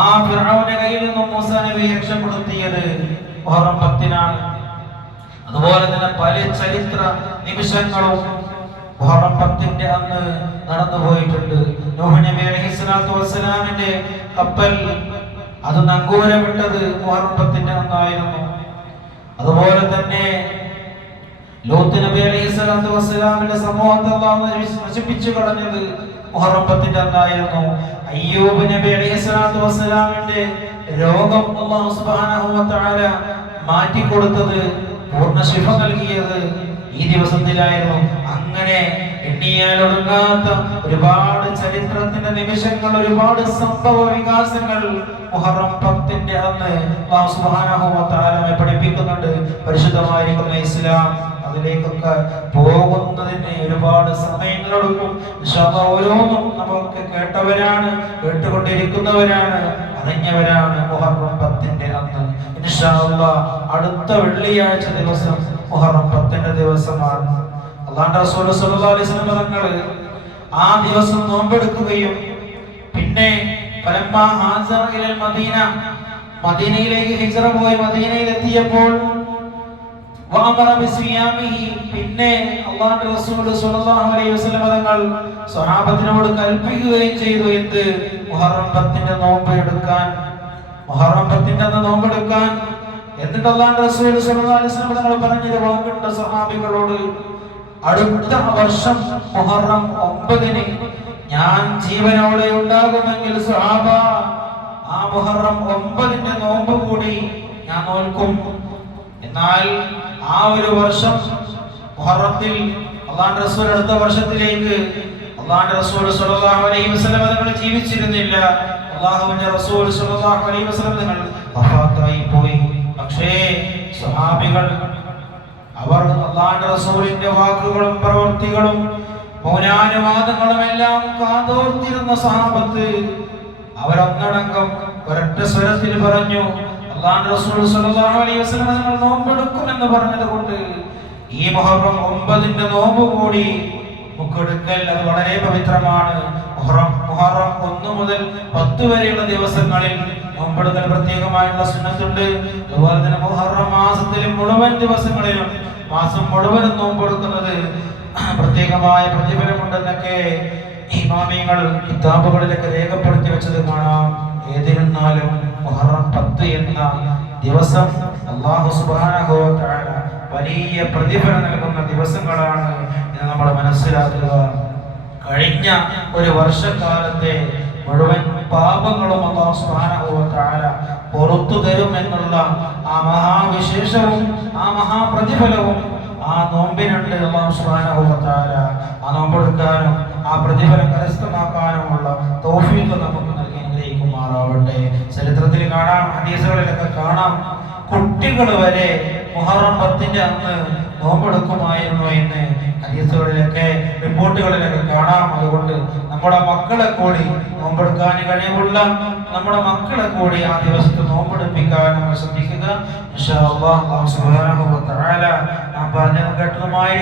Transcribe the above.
ആ ഫിർഔന്റെ കയ്യിൽ നിന്നും മൂസ നബിയെ രക്ഷപ്പെടുത്തിയത് മുഹറം 10-നാണ്. അതുപോലെ തന്നെ പല ചരിത്ര നിമിഷങ്ങളും മുഹറം 10-ന്റെ അന്ന് നടന്നു പോയിട്ടുണ്ട്. നൂഹ് നബി അലൈഹിസ്സലാത്തു വസ്സലാമിന്റെ കപ്പൽ അത് നങ്കൂരമിട്ടത് മുഹറം 10-ന്റെ അന്നായിരുന്നു. അതുപോലെ തന്നെ ലൂത്ത് നബി അലൈഹിസ്സലാത്തു വസ്സലാമിന്റെ സമൂഹത്തെ അല്ലാഹു നശിപ്പിച്ചു കളഞ്ഞത് മുഹറം 10-ന്റെ അന്നായിരുന്നു. അയ്യൂബ് നബി അലൈഹിസ്സലാത്തു വസ്സലാമിന്റെ രോഗം അല്ലാഹു സുബ്ഹാനഹു വ തആല മാറ്റി കൊടുത്തത്, പൂർണ്ണ ശിഫ നൽകിയത് ഈ ദിവസത്തിലായിരുന്നു. അങ്ങനെ എണ്ണിയാൽ ഒടുങ്ങാത്ത ഒരുപാട് ചരിത്രത്തിന്റെ നിമിഷങ്ങൾ, ഒരുപാട് സംഭവ വികാസങ്ങൾ മുഹറം 10-ന്റെ അന്ന് അല്ലാഹു സുബ്ഹാനഹു വ തആല പഠിപ്പിക്കുന്നുണ്ട്. പരിശുദ്ധമായിരിക്കുന്ന ഇസ്ലാം അതിലേക്കൊക്കെ പോകുന്നതിന് ഒരുപാട് സമയങ്ങളെടുക്കും. ഇൻഷാ അല്ലാഹ് ഓരോന്നും നമുക്ക് കേട്ടവരാണ്, കേട്ടുകൊണ്ടിരിക്കുന്നവരാണ്, അറിഞ്ഞവരാണ്. മുഹറം 10-ന്റെ അന്ന് ഇൻഷാ അല്ലാഹ് അടുത്ത വെള്ളിയാഴ്ച ദിവസം മുഹറം 10-ന്റെ ദിവസമാണ്. അല്ലാഹുവിന്റെ റസൂൽ സ്വല്ലല്ലാഹു അലൈഹി വസല്ലം തങ്ങൾ ആ ദിവസം നോമ്പെടുക്കുകയും പിന്നെ ഫലമ്മാ ഹാസറ ഇലൽ മദീന, മദീനയിലേക്ക് ഹിജ്റ പോയി മദീനയിൽ എത്തിയപ്പോൾ വഅമറ ബിസിയാമിഹി, പിന്നെ അല്ലാഹുവിന്റെ റസൂൽ സ്വല്ലല്ലാഹു അലൈഹി വസല്ലം തങ്ങൾ സ്വഹാബത്തിനോട് കൽപ്പിക്കുകയും ചെയ്തു, എന്ത്? മുഹറം 10-ന്റെ നോമ്പ് എടുക്കാൻ, മുഹറം 10-ന്റെ അന്ന് നോമ്പെടുക്കാൻ. എന്നിട്ട് അല്ലാഹുവിന്റെ റസൂൽ സ്വല്ലല്ലാഹു അലൈഹി വസല്ലം തങ്ങൾ പറഞ്ഞൊരു വാക്കുണ്ട് സ്വഹാബികളോട്, അടുത്ത വർഷം മുഹറം 9-ന് ഞാൻ ജീവനോടെ ഉണ്ടാകുമെങ്കിൽ സ്വഹാബ ആ മുഹറം 9-ന്റെ നോമ്പ് കൂടി ഞാൻ നോൽക്കും. എന്നാൽ ആ ഒരു വർഷം മുഹറത്തിൽ അല്ലാഹുവിന്റെ റസൂൽ അടുത്ത വർഷത്തിലേക്ക് അല്ലാഹുവിന്റെ റസൂൽ സ്വല്ലല്ലാഹു അലൈഹി വസല്ലം തങ്ങൾ ജീവിച്ചിരുന്നില്ല. അല്ലാഹുവിന്റെ റസൂൽ സ്വല്ലല്ലാഹു അലൈഹി വസല്ലം തങ്ങൾ വഫാത്തായി പോയി. പക്ഷേ സ്വഹാബികൾ അവർ അല്ലാഹുവിന്റെ റസൂലിന്റെ വാക്കുകളും പ്രവൃത്തികളും മൗനാനുവാദങ്ങളും എല്ലാം കാതോർത്തിരുന്ന സ്വഹാബത്ത് അവരൊന്നടങ്കം ഒരൊറ്റ സ്വരത്തിൽ പറഞ്ഞു, അല്ലാഹുവിന്റെ റസൂൽ സ്വല്ലല്ലാഹു അലൈഹി വസല്ലം തങ്ങൾ നോമ്പെടുക്കുമെന്ന് പറഞ്ഞതുകൊണ്ട് ഈ മുഹറം 9-ന്റെ നോമ്പ് കൂടി മുക്കെടുക്കൽ അത് വളരെ പവിത്രമാണ്. മുഹറം 1 മുതൽ 10 വരെയുള്ള ദിവസങ്ങളിൽ നോമ്പെടുക്കൽ പ്രത്യേകമായുള്ള സുന്നത്തുണ്ട്. അതുപോലെ തന്നെ മുഹറം മാസത്തിലെ മുഴുവൻ ദിവസങ്ങളിലും മാസം മുഴുവനും നോമ്പെടുക്കുന്നത് പ്രത്യേകമായ പ്രതിഫലമുണ്ടെന്നൊക്കെ ഇമാമിങ്ങൾ കിതാബുകളിലൊക്കെ രേഖപ്പെടുത്തി വെച്ചത് കാണാം. ഏതിരുന്നാലും മുഹറം 10 എന്ന ദിവസം അല്ലാഹു സുബ്ഹാനഹു വ തആല വലിയ പ്രതിഫലം നൽകുന്ന ദിവസങ്ങളാണ് എന്ന് നമ്മൾ മനസ്സിലാക്കുക. കഴിഞ്ഞ ഒരു വർഷക്കാലത്തെ മുഴുവൻ പാപങ്ങളും അല്ലാഹു സുബ്ഹാനഹു വ തആല പുറത്തു തരും എന്നുള്ള ആ മഹാവിശേഷവും ആ മഹാപ്രതിഫലവും ആ നോമ്പിനുണ്ട്. അല്ലാഹു സുബ്ഹാനഹു വ തആല ആ നോമ്പെടുക്കാനും ആ പ്രതിഫലം കരസ്ഥമാക്കാനുമുള്ള തൗഫീഖ് നമുക്ക് നൽകി അനുഗ്രഹിക്കുമാറാവട്ടെ. ചരിത്രത്തിൽ കാണാം, ഹദീസുകളിലൊക്കെ കാണാം, കുട്ടികൾ വരെ മുഹറം 10-ന്റെ അന്ന് നോമ്പെടുക്കുമായിരുന്നു എന്ന് ഹദീസുകളിലൊക്കെ റിപ്പോർട്ടുകളിലൊക്കെ കാണാം. അതുകൊണ്ട് നമ്മുടെ മക്കളെ കൂടി നോമ്പെടുക്കാൻ കഴിവുള്ള നമ്മുടെ മക്കളെ കൂടി ആ ദിവസത്തെ നോമ്പെടുപ്പിക്കാൻ നമ്മൾ ശ്രദ്ധിക്കുക. ഇൻഷാ അല്ലാഹ്. അല്ലാഹു സുബ്ഹാനഹു വ തആല നാം പറഞ്ഞതും കേട്ടതുമായി